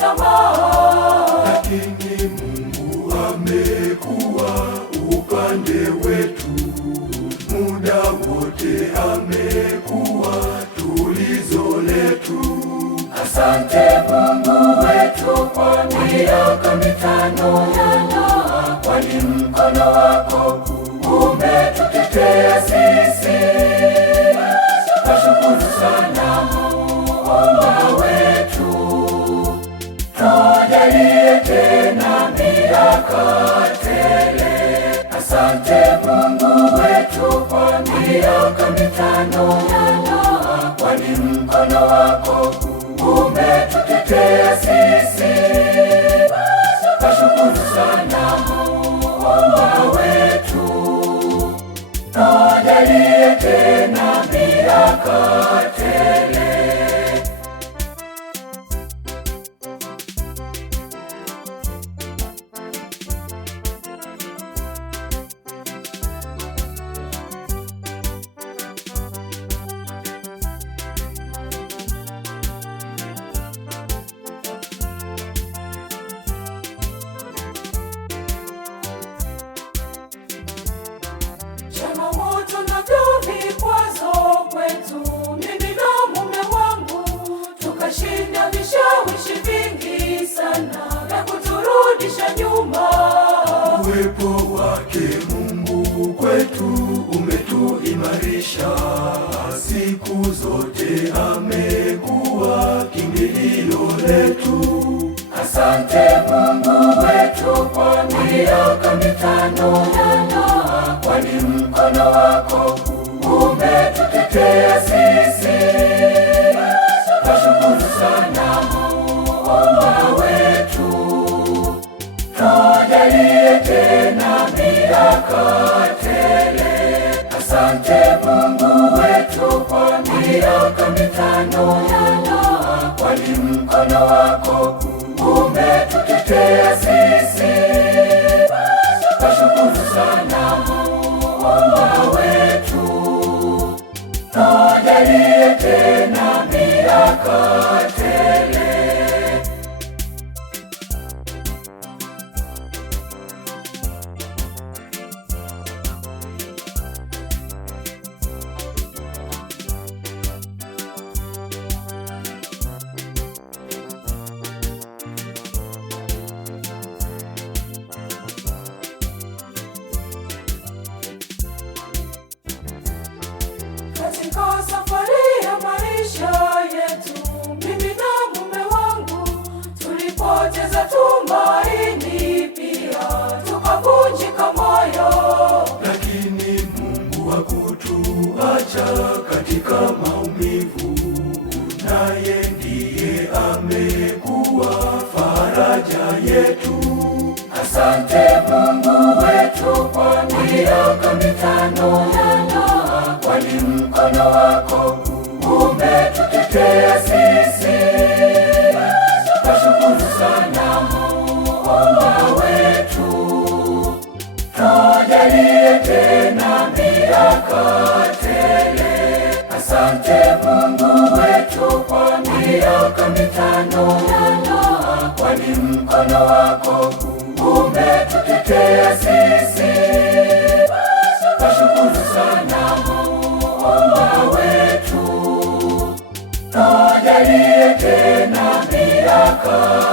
tamaa, lakini Mungu amekuwa upande wetu, muda wote amekuwa tulizo letu. Asante Mungu wetu kwa miaka mitano ya ndoa, kwani mkono wako umetutetea sisi. Twashukuru sana Muumba wetu, tujalie tena miaka tele. Asante Mungu wetu kwa miaka mitano ya ndoa, kwani mkono wako umetutetea sisi. Twashukuru sana Muumba wetu, tujalie tena miaka tele. Changamoto na vikwazo kwetu, mimi na mume wangu, tukashinda vishawishi vingi sana vya kuturudisha nyuma. Uwepo wake Mungu kwetu umetuimarisha, siku zote amekuwa kimbilio letu. Asante Mungu wetu kwa miaka mitano ya ndoa, kwani mkono wako umetutetea sisi. Twashukuru sana Muumba wetu, tujalie tena miaka tele. Asante Mungu wetu kwa miaka mitano ya ndoa, kwani mkono wako umetutetea sisi. Twashukuru sana Muumba wetu, tujalie tena miaka tele. Katika safari ya maisha yetu, mimi na mume wangu tulipoteza tumaini, pia tukavunjika moyo, lakini Mungu hakutuacha katika maumivu, naye ndiye amekuwa faraja yetu. Asante Mungu wetu kwa miaka mitano ya ndoa, kwani mkono wako umetutetea sisi. Twashukuru sana Muumba wetu, tujalie tena miaka tele. Asante Mungu wetu kwa miaka mitano ya ndoa, kwani mkono wako umetutetea sisi. Twashukuru sana Muumba wetu, tujalie tena miaka